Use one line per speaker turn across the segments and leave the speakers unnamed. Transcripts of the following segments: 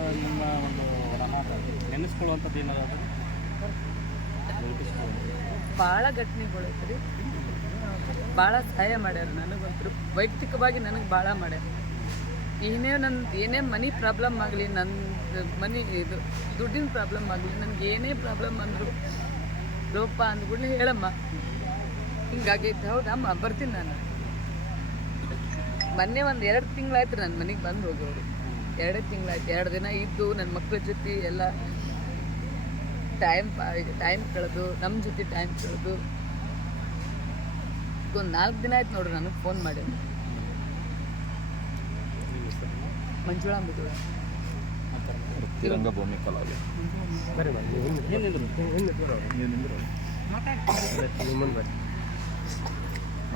ನಿಮ್ಮ ಒಂದು ನೆನೆಸ್ಕೊಳ್ಳುವಂಥದ್ದು ಏನಾದ್ರು
ಭಾಳ ಘಟನೆಗಳು ಐತ್ರಿ ಭಾಳ ಸಹಾಯ ಮಾಡ್ಯಾರ ನನಗಂತೂ. ವೈಯಕ್ತಿಕವಾಗಿ ನನಗೆ ಭಾಳ ಮಾಡ್ಯಾರ. ಏನೇ ನನ್ನ ಏನೇ ಮನಿ ಪ್ರಾಬ್ಲಮ್ ಆಗಲಿ ನನ್ನ ಮನಿ ಇದು, ದುಡ್ಡಿನ ಪ್ರಾಬ್ಲಮ್ ಆಗಲಿ, ನನಗೆ ಏನೇ ಪ್ರಾಬ್ಲಮ್ ಅಂದರು, ಲೋಪ ಅಂದ್ಬಿಡ್ಲಿ ಹೇಳಮ್ಮ. ಹಿಂಗಾಗೈತೆ. ಹೌದಮ್ಮ ಬರ್ತೀನಿ ನಾನು. ಮೊನ್ನೆ ಒಂದು ಎರಡು ತಿಂಗಳಾಯ್ತು ನನ್ನ ಮನೆಗೆ ಬಂದು ಹೋಗೋರು. ಎರಡೇ ತಿಂಗಳಾಯ್ತು ಎರಡು ದಿನ ಇದ್ದು ನನ್ನ ಮಕ್ಕಳ ಜೊತೆ ಎಲ್ಲ ಟೈಮ್ ಟೈಮ್ ಕಳೆದು ನಮ್ಮ ಜೊತೆ ಟೈಮ್ ಕಳೆದು. ಒಂದು ನಾಲ್ಕು ದಿನ ಆಯ್ತು ನೋಡ್ರಿ ನನಗೆ ಫೋನ್ ಮಾಡಿ. ಮಂಜುಳಾ ಮೃದುಳ
ರಂಗಭೂಮಿ ಕಲಾವಿದ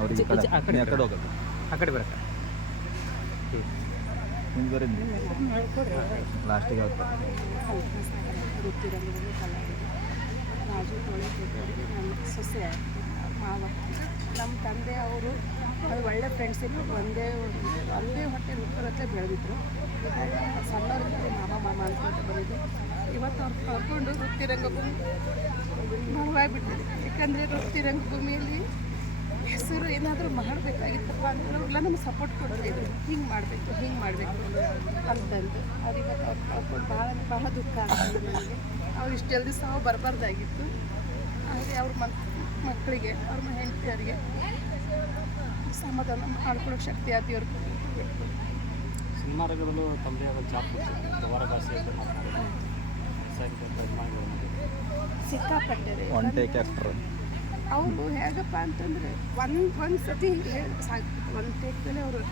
ಅವ್ರಿಗೆ ಆ ಕಡೆ ಹೋಗೋದು
ಆ ಕಡೆ ಬರಕ್ಕ
ಮುಂದುವರೆ ಲಾಸ್ಟಿಗೆ
ಕಲಾವಿದ ರಾಜು ನಮ್ಮ ಸೊಸೆ ಮಾವ ನಮ್ಮ ತಂದೆ ಅವರು ಅದು ಒಳ್ಳೆ ಫ್ರೆಂಡ್ಸಿದ್ರು ಒಂದೇ ಒಂದೇ ಹೊಟ್ಟೆ ಹುಟ್ಟರತ್ತೆ ಬೆಳೆದಿದ್ರು. ಸಣ್ಣವರಿಂದ ಮಾವ ಮಾಮ ಅಂತ ಬಂದಿದ್ದು ಇವತ್ತು ಅವ್ರು ಕಳ್ಕೊಂಡು ವೃತ್ತಿ ರಂಗಭೂಮಿ ನೋವಾಗ್ಬಿಟ್ಟಿದೆ. ಯಾಕಂದರೆ ವೃತ್ತಿ ರಂಗಭೂಮಿಯಲ್ಲಿ ಹೆಸರು ಏನಾದರೂ ಮಾಡಬೇಕಾಗಿತ್ತಪ್ಪ ಅಂತಂದ್ರೆ ನಮ್ಗೆ ಸಪೋರ್ಟ್ ಕೊಡ್ತಿದ್ರು. ಹಿಂಗೆ ಮಾಡಬೇಕು ಹಿಂಗೆ ಮಾಡಬೇಕು ಅಂತಂದು. ಅವ್ರಿಗೆ ಅವ್ರು ಕಳ್ಕೊಂಡು ಭಾಳ ಭಾಳ ದುಃಖ ಆಗ್ತದೆ ನನಗೆ. ಅವ್ರು ಇಷ್ಟು ಜಲ್ದಿ ಸಾವು ಬರಬಾರ್ದಾಗಿತ್ತು. ಆದರೆ ಅವ್ರ ಮಕ್ ಮಕ್ಕಳಿಗೆ ಅವ್ರ ಹೆಂಡತಿಯರಿಗೆ ಸಮಾಧಾನ ಮಾಡ್ಕೊಳ್ಳೋ ಶಕ್ತಿ ಆತಿ ಅವ್ರಿಗೆ
ಸಿನಿಮಾ ರಂಗದಲ್ಲೂ ತಮ್ಮದೇ ಆದ ಭಾಷೆಯಲ್ಲಿ
ಸಿಕ್ಕಾಪಟ್ಟೆ ರೀ
ಒನ್ ಟೇಕ್
ಅವರು ಹೇಗಪ್ಪ ಅಂತಂದರೆ ಒಂದು ಒಂದು ಸತಿ ಹೇಳಿ ಸಾಕು ಒಂದು ಟೇಕ್ದಲ್ಲೇ ಅವರು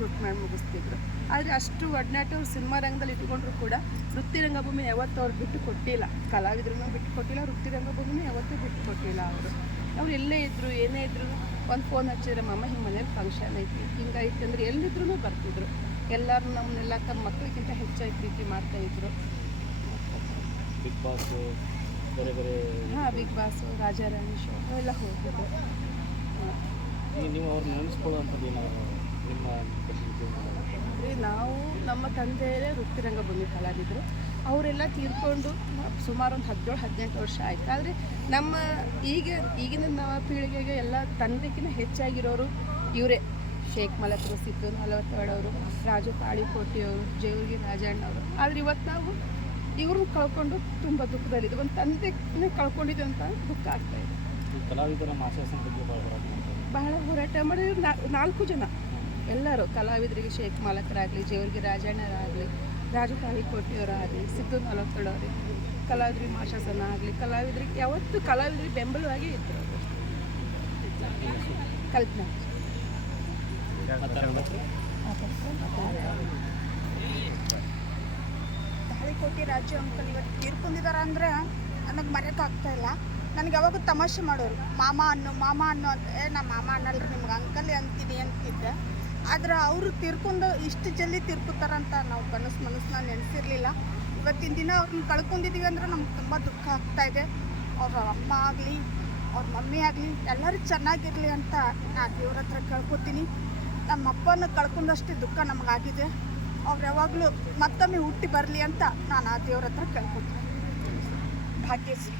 ಶೂಟ್ ಮಾಡಿ ಮುಗಿಸ್ತಿದ್ರು. ಆದರೆ ಅಷ್ಟು ಒಡನಾಟ ಅವ್ರು ಸಿನಿಮಾ ರಂಗದಲ್ಲಿ ಇಟ್ಕೊಂಡ್ರು ಕೂಡ ವೃತ್ತಿ ರಂಗಭೂಮಿ ಯಾವತ್ತೂ ಅವ್ರು ಬಿಟ್ಟು ಕೊಟ್ಟಿಲ್ಲ. ಕಲಾವಿದ್ರೂ ಬಿಟ್ಟು ಕೊಟ್ಟಿಲ್ಲ ವೃತ್ತಿ ರಂಗಭೂಮಿನ ಯಾವತ್ತೂ ಬಿಟ್ಟು ಕೊಟ್ಟಿಲ್ಲ ಅವರು. ಅವ್ರು ಎಲ್ಲೇ ಇದ್ದರು ಏನೇ ಇದ್ರು ಒಂದು ಫೋನ್ ಹಚ್ಚಿದ್ರೆ ಮಮ್ಮ ಹಿಂಗೆ ಮನೇಲಿ ಫಂಕ್ಷನ್ ಐತಿ ಹಿಂಗೈತಿ ಅಂದ್ರೆ ಎಲ್ಲಿದ್ರೂ ಬರ್ತಿದ್ರು. ಎಲ್ಲರೂ ನಮ್ಮನ್ನೆಲ್ಲ ತಮ್ಮ ಮಕ್ಕಳಿಗಿಂತ ಹೆಚ್ಚಾಗಿ ಪ್ರೀತಿ ಮಾಡ್ತಾಯಿದ್ರು
ಬಿಗ್ ಬಾಸ್ ಬೇರೆ ಬೇರೆ
ಹಾಂ ಬಿಗ್ ಬಾಸು ರಾಜಾರಾಣಿ ಶೋ ಎಲ್ಲ
ಹೋಗ್ತಿದ್ರು. ನೀವು ಅವ್ರು ನೆನೆಸ್ಕೊಳ್ಳುವಂಥದ್ದು ಏನಾದ್ರು? ನಿಮ್ಮ ಜೀವನದಲ್ಲಿ
ಅಂದರೆ ನಾವು ನಮ್ಮ ತಂದೆಯೇ ವೃತ್ತಿರಂಗ ರಂಗಭೂಮಿ ಕಲಾವಿದರು. ಅವರೆಲ್ಲ ತೀರ್ಕೊಂಡು ಸುಮಾರು ಒಂದು ಹದಿನೇಳು ಹದಿನೆಂಟು ವರ್ಷ ಆಯಿತು. ಆದರೆ ನಮ್ಮ ಈಗ ಈಗಿನ ನವ ಪೀಳಿಗೆಗೆ ಎಲ್ಲ ತಂದೆಗಿಂತ ಹೆಚ್ಚಾಗಿರೋರು ಇವರೇ. ಶೇಖ್ ಮಲಕರು ಸಿದ್ದು ನಲವತ್ತೇಳವರು ರಾಜು ಕಾಳಿಕೋಟಿಯವರು ಜೇವರ್ಗಿ ರಾಜಣ್ಣವರು. ಆದರೆ ಇವತ್ತು ನಾವು ಇವ್ರನ್ನ ಕಳ್ಕೊಂಡು ತುಂಬ ದುಃಖದಲ್ಲಿದ್ದು ಒಂದು ತಂದೆನೇ ಕಳ್ಕೊಂಡಿದ್ದೆ ಅಂತ ದುಃಖ ಆಗ್ತಾ
ಇದೆ. ಕಲಾವಿದರ ಬಗ್ಗೆ
ಬಹಳ ಹೋರಾಟ ಮಾಡಿದ್ರು. ನಾಲ್ಕು ಜನ. ಎಲ್ಲರೂ ಕಲಾವಿದರಿಗೆ ಶೇಖ್ ಮಾಲಕರಾಗಲಿ, ಜೇವರ್ಗಿ ರಾಜಣ್ಣರಾಗಲಿ ರಾಜು ಕಾಳಿಕೋಟಿಯವರಾಗಲಿ ಸಿದ್ದು ನಲವತ್ತೋಳವ್ರಿ ಕಲಾವಿದ್ರಿಗೆ ಮಾಶಾಸನ ಆಗಲಿ ಕಲಾವಿದರಿಗೆ ಯಾವತ್ತೂ ಕಲಾವಿದರಿಗೆ ಬೆಂಬಲವಾಗಿ ಅವರು ಕಲ್ಪನಾ.
ತಾಳಿಕೋಟಿ ರಾಜು ಅಂಕಲ್ ಇವತ್ತು ತೀರ್ಕೊಂಡಿದಾರ ಅಂದ್ರೆ ನನಗೆ ಆಗ್ತಾ ಇಲ್ಲ. ನನಗೆ ಯಾವಾಗ ತಮಾಷೆ ಮಾಡೋರು. ಮಾಮ ಅನ್ನೋ ಮಾಮ ಅನ್ನೋ ಅಂತ ಏ ನಮ್ಮ ಮಾಮ ಅನ್ನಲ್ರಿ ನಿಮ್ಗೆ ಅಂಕಲ್ ಅಂತೀನಿ ಅಂತಿದ್ದೆ. ಆದ್ರೆ ಅವರು ತಿರ್ಕೊಂಡು ಇಷ್ಟು ಜಲ್ದಿ ತೀರ್ಕೊತಾರಂತ ನಾವು ಕನಸು ಮನಸ್ಸನ್ನ ನೆನೆಸಿರ್ಲಿಲ್ಲ. ಇವತ್ತಿನ ದಿನ ಅವ್ರನ್ನ ಕಳ್ಕೊಂಡಿದ್ದೀವಿ ಅಂದ್ರೆ ನಮ್ಗೆ ತುಂಬ ದುಃಖ ಆಗ್ತಾ ಇದೆ. ಅವ್ರ ಅಮ್ಮ ಆಗಲಿ, ಅವ್ರ ಮಮ್ಮಿ ಆಗಲಿ, ಎಲ್ಲರೂ ಚೆನ್ನಾಗಿರಲಿ ಅಂತ ನಾನು ದೇವ್ರ ಹತ್ರ ಕಳ್ಕೊತೀನಿ. ನಮ್ಮ ಅಪ್ಪನ ಕಳ್ಕೊಂಡಷ್ಟು ದುಃಖ ನಮಗಾಗಿದೆ. ಅವ್ರು ಯಾವಾಗಲೂ ಮತ್ತೊಮ್ಮೆ ಹುಟ್ಟಿ ಬರಲಿ ಅಂತ ನಾನು ಆ ದೇವ್ರ ಹತ್ರ ಕಳ್ಕೊತೀನಿ. ಭಾಗ್ಯಶ್ರೀ.